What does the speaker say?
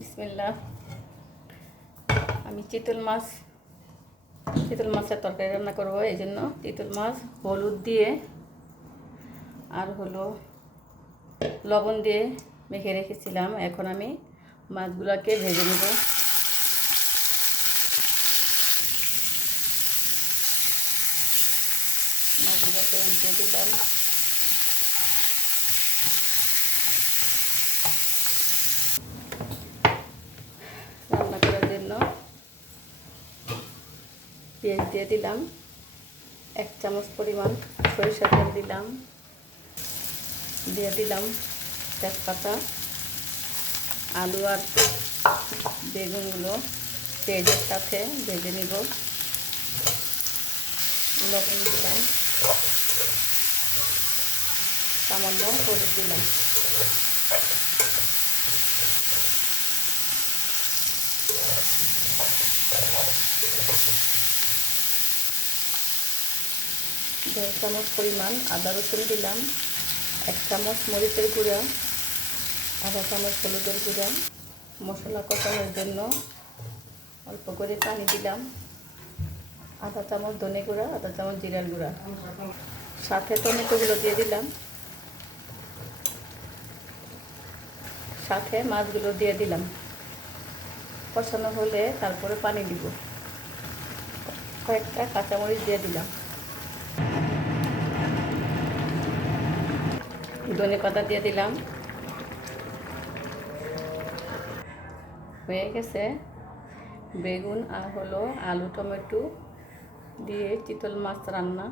বিসমিল্লাহ। আমি চিতল মাছের তরকারি রান্না করবো। এই জন্য চিতল মাছ হলুদ দিয়ে আর হলো লবণ দিয়ে মেখে রেখেছিলাম। এখন আমি মাছগুলোকে ভেজে নেব। মাছগুলোকে উল্টে দিলাম। রান্না করার জন্য পেঁয়াজ দিয়ে দিলাম, 1 চামচ পরিমাণ সরিষার তেল দিলাম, দিয়ে দিলাম তেজপাতা। আলু আর বেগুনগুলো পেঁয়াজের সাথে ভেজে নিব। লবণ দিলাম, সামান্য হলুদ দিলাম। দেড় চামচ পরিমাণ আদা রসুন দিলাম, 1 চামচ মরিচের গুঁড়া, আধা চামচ হলুদের গুঁড়া। মশলা কষানোর জন্য অল্প করে পানি দিলাম, আধা চামচ ধনে গুঁড়া, আধা চামচ জিরার গুঁড়া। সাথে টমেটোগুলো দিয়ে দিলাম, সাথে মাছগুলো দিয়ে দিলাম। কষানো হলে তারপরে পানি দিব। কয়েকটা কাঁচামরিচ দিয়ে দিলাম, ধনে পাতা দিয়ে দিলাম। হয়ে গেছে। বেগুন আর হলো আলু টমেটো দিয়ে চিতল মাছ রান্না।